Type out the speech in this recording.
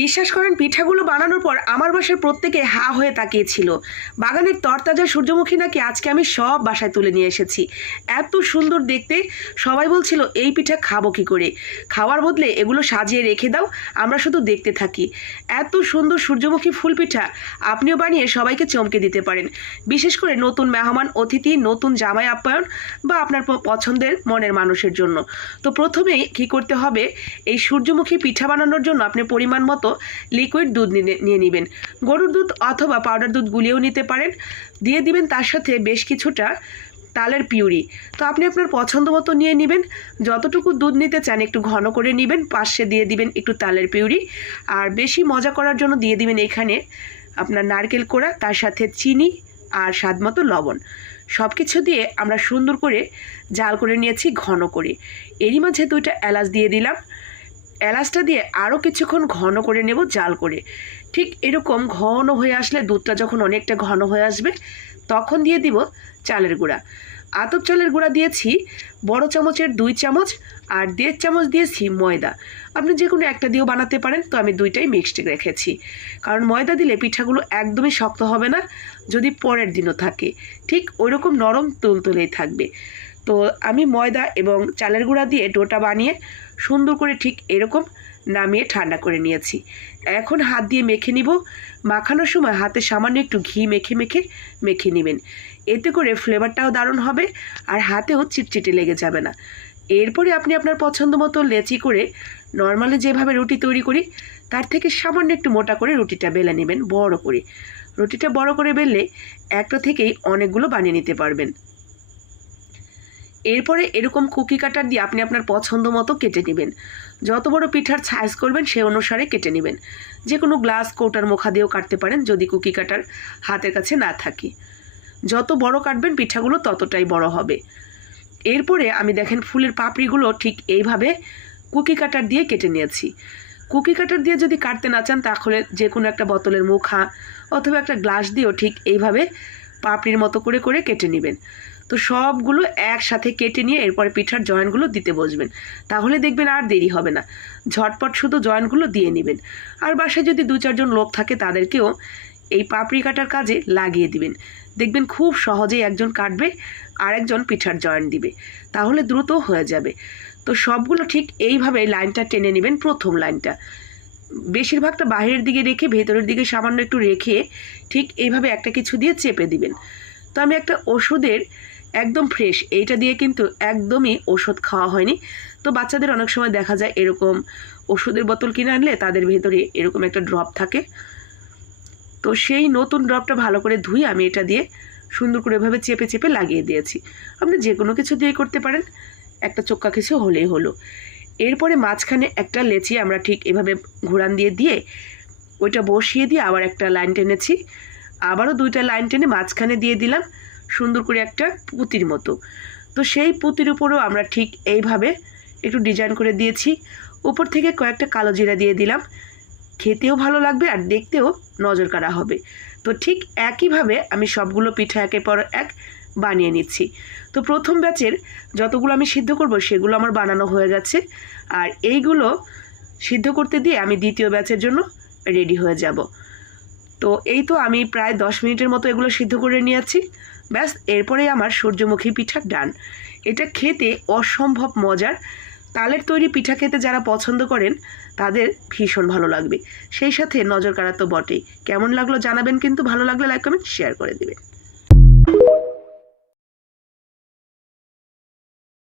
বিশ্বাস করেন পিঠাগুলো বানানোর পর আমার বাসায় প্রত্যেকে হা হয়ে তাকিয়েছিল। বাগানের তরতাজা সূর্যমুখী নাকি আজকে আমি সব বাসায় তুলে নিয়ে এসেছি। এত সুন্দর দেখতে, সবাই বলছিল এই পিঠা খাবো কি করে, খাওয়ার বদলে এগুলো সাজিয়ে রেখে দাও, আমরা শুধু দেখতে থাকি। এত সুন্দর সূর্যমুখী ফুল পিঠা আপনিও বানিয়ে সবাইকে চমকে দিতে পারেন, বিশেষ করে নতুন মেহমান অতিথি, নতুন জামাই আপ্যায়ন বা আপনার পছন্দের মনের মানুষের জন্য। তো প্রথমেই কি করতে হবে, এই সূর্যমুখী পিঠা বানানোর জন্য আপনি পরিমাণ মতো লিকুইড দুধ নিয়ে নেবেন। গরুর দুধ অথবা পাউডার দুধ গুলিয়েও নিতে পারেন। দিয়ে দিবেন তার সাথে বেশ কিছুটা তালের পিউরি। তো আপনি আপনার পছন্দ মতো নিয়ে নেবেন, যতটুকু দুধ নিতে চান একটু ঘন করে নেবেন, পাশে দিয়ে দিবেন একটু তালের পিউরি। আর বেশি মজা করার জন্য দিয়ে দিবেন এখানে আপনার নারকেল কোড়া, তার সাথে চিনি আর স্বাদ মতো লবণ। সব কিছু দিয়ে আমরা সুন্দর করে জাল করে নিয়েছি ঘন করে। এরই মাঝে 2টা এলাচ দিয়ে দিলাম। এলাচটা দিয়ে আরও কিছুক্ষণ ঘন করে নেব জাল করে। ঠিক এরকম ঘন হয়ে আসলে, দুধটা যখন অনেকটা ঘন হয়ে আসবে, তখন দিয়ে দিব চালের গুঁড়া। আতপ চালের গুঁড়া দিয়েছি বড় চামচের 2 চামচ, আর 1.5 চামচ দিয়েছি ময়দা। আপনি যে কোনো একটা দিয়েও বানাতে পারেন, তো আমি 2টাই মিক্সড রেখেছি, কারণ ময়দা দিলে পিঠাগুলো একদমই শক্ত হবে না, যদি পরের দিনও থাকে ঠিক ওইরকম নরম তুলতুলেই থাকবে। তো আমি ময়দা এবং চালের গুঁড়া দিয়ে ডোটা বানিয়ে সুন্দর করে ঠিক এরকম নামিয়ে ঠান্ডা করে নিয়েছি। এখন হাত দিয়ে মেখে নিব। মাখানোর সময় হাতে সামান্য একটু ঘি মেখে নেবেন, এতে করে ফ্লেভারটাও দারুণ হবে আর হাতেও চিটচিটে লেগে যাবে না। এরপরে আপনি আপনার পছন্দ মতো লেচি করে, নর্মালি যেভাবে রুটি তৈরি করি তার থেকে সামান্য একটু মোটা করে রুটিটা বেলে নেবেন বড় করে। রুটিটা বড় করে বেললে একটা থেকেই অনেকগুলো বানিয়ে নিতে পারবেন। এরপরে এরকম কুকি কাটার দিয়ে আপনি আপনার পছন্দ মতো কেটে নেবেন। যত বড় পিঠার সাইজ করবেন সে অনুসারে কেটে নেবেন। যে কোনো গ্লাস কৌটার মুখা দিয়েও কাটতে পারেন যদি কুকি কাটার হাতের কাছে না থাকে। যত বড় কাটবেন পিঠাগুলো ততটাই বড় হবে। এরপরে আমি দেখেন ফুলের পাপড়িগুলো ঠিক এইভাবে কুকি কাটার দিয়ে কেটে নিয়েছি। কুকি কাটার দিয়ে যদি কাটতে না চান তাহলে যে কোনো একটা বোতলের মুখা অথবা একটা গ্লাস দিয়েও ঠিক এইভাবে পাপড়ির মতো করে করে কেটে নেবেন। তো সবগুলো একসাথে কেটে নিয়ে এরপরে পিঠার জয়েন্টগুলো দিতে বসবেন, তাহলে দেখবেন আর দেরি হবে না, ঝটপট শুধু জয়েন্টগুলো দিয়ে নেবেন। আর বাসায় যদি 2-4 জন লোক থাকে তাদেরকেও এই পাপড়ি কাটার কাজে লাগিয়ে দিবেন, দেখবেন খুব সহজেই একজন কাটবে আর একজন পিঠার জয়েন্ট দিবে, তাহলে দ্রুত হয়ে যাবে। তো সবগুলো ঠিক এইভাবে লাইনটা টেনে নেবেন। প্রথম লাইনটা বেশিরভাগটা বাইরের দিকে রেখে ভেতরের দিকে সামান্য একটু রেখে ঠিক এইভাবে একটা কিছু দিয়ে চেপে দিবেন। তো আমি একটা ওষুধের একদম ফ্রেশ, এইটা দিয়ে কিন্তু একদমই ওষুধ খাওয়া হয়নি। তো বাচ্চাদের অনেক সময় দেখা যায় এরকম ওষুধের বোতল কিনে আনলে তাদের ভেতরে এরকম একটা ড্রপ থাকে, তো সেই নতুন ড্রপটা ভালো করে ধুয়ে আমি এটা দিয়ে সুন্দর করে এভাবে চেপে চেপে লাগিয়ে দিয়েছি। আপনি যে কোনো কিছু দিয়ে করতে পারেন, একটা চোক্কা কিছু হলেই হলো। এরপরে মাঝখানে একটা লেচি আমরা ঠিক এভাবে ঘোরান দিয়ে ওইটা বসিয়ে দিয়ে আবার একটা লাইন টেনেছি, আবারও 2টা লাইন টেনে মাঝখানে দিয়ে দিলাম সুন্দর করে একটা পুঁতির মতো। তো সেই পুঁতির উপরেও আমরা ঠিক এইভাবে একটু ডিজাইন করে দিয়েছি। উপর থেকে কয়েকটা কালো জিরা দিয়ে দিলাম, খেতেও ভালো লাগবে আর দেখতেও নজর কাড়া হবে। তো ঠিক একইভাবে আমি সবগুলো পিঠা একের পর এক বানিয়ে নিচ্ছি। তো প্রথম ব্যাচের যতগুলো আমি সিদ্ধ করব সেগুলো আমার বানানো হয়ে গেছে, আর এইগুলো সিদ্ধ করতে দিয়ে আমি দ্বিতীয় ব্যাচের জন্য রেডি হয়ে যাব। তো এই তো আমি প্রায় 10 মিনিটের মতো এগুলো সিদ্ধ করে নিয়েছি। ব্যাস, এরপরেই আমার সূর্যমুখী পিঠা ডান। এটা খেতে অসম্ভব মজার। তালের তৈরি পিঠা খেতে যারা পছন্দ করেন তাদের ভীষণ ভালো লাগবে, সেই সাথে নজর কাড়া তো বটেই। কেমন লাগলো জানাবেন কিন্তু, ভালো লাগলে লাইক কমেন্ট শেয়ার করে দেবেন।